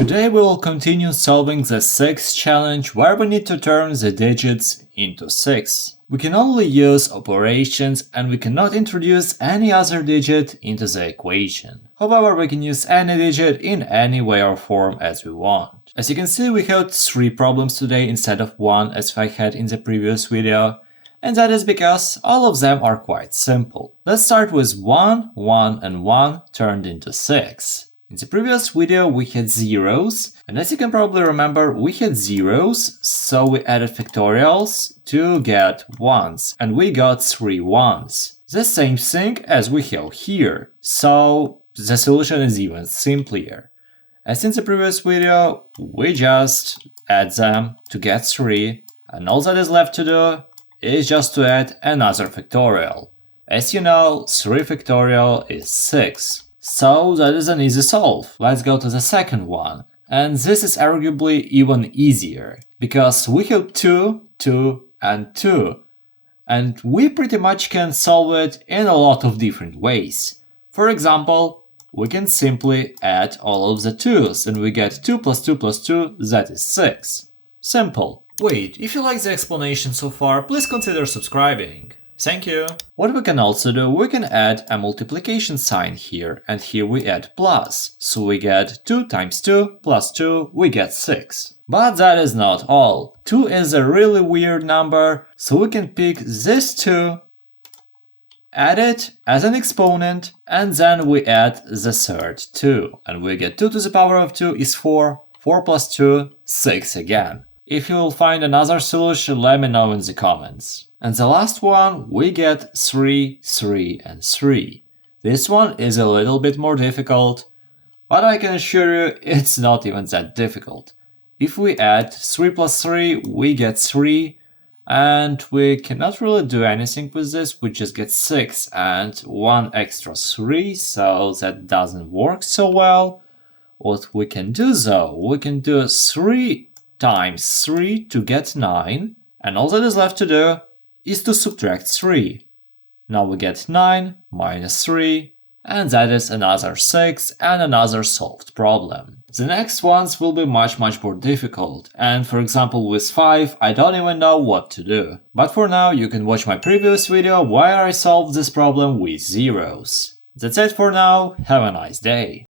Today we will continue solving the 6 challenge where we need to turn the digits into 6. We can only use operations and we cannot introduce any other digit into the equation. However, we can use any digit in any way or form as we want. As you can see, we had 3 problems today instead of 1 as I had in the previous video. And that is because all of them are quite simple. Let's start with 1, 1 and 1 turned into 6. In the previous video we had zeros, and as you can probably remember, we had zeros, so we added factorials to get ones, and we got 3 ones. The same thing as we have here, so the solution is even simpler. As in the previous video, we just add them to get 3, and all that is left to do is just to add another factorial. As you know, 3 factorial is 6. So that is an easy solve. Let's go to the second one. And this is arguably even easier, because we have 2, 2 and 2. And we pretty much can solve it in a lot of different ways. For example, we can simply add all of the 2's and we get 2 plus 2 plus 2, that is 6. Simple. Wait, if you like the explanation so far, please consider subscribing. Thank you! What we can also do, we can add a multiplication sign here, and here we add plus. So we get 2 times 2 plus 2, we get 6. But that is not all. 2 is a really weird number, so we can pick this 2, add it as an exponent, and then we add the third 2. And we get 2 to the power of 2 is 4, 4 plus 2, 6 again. If you will find another solution, let me know in the comments. And the last one, we get 3, 3 and 3. This one is a little bit more difficult, but I can assure you it's not even that difficult. If we add 3 plus 3, we get 3, and we cannot really do anything with this, we just get 6 and 1 extra 3, so that doesn't work so well. What we can do though, we can do 3 times 3 to get 9, and all that is left to do is to subtract 3. Now we get 9 minus 3, and that is another 6 and another solved problem. The next ones will be much more difficult, and for example with 5 I don't even know what to do. But for now you can watch my previous video where I solved this problem with zeros. That's it for now, have a nice day!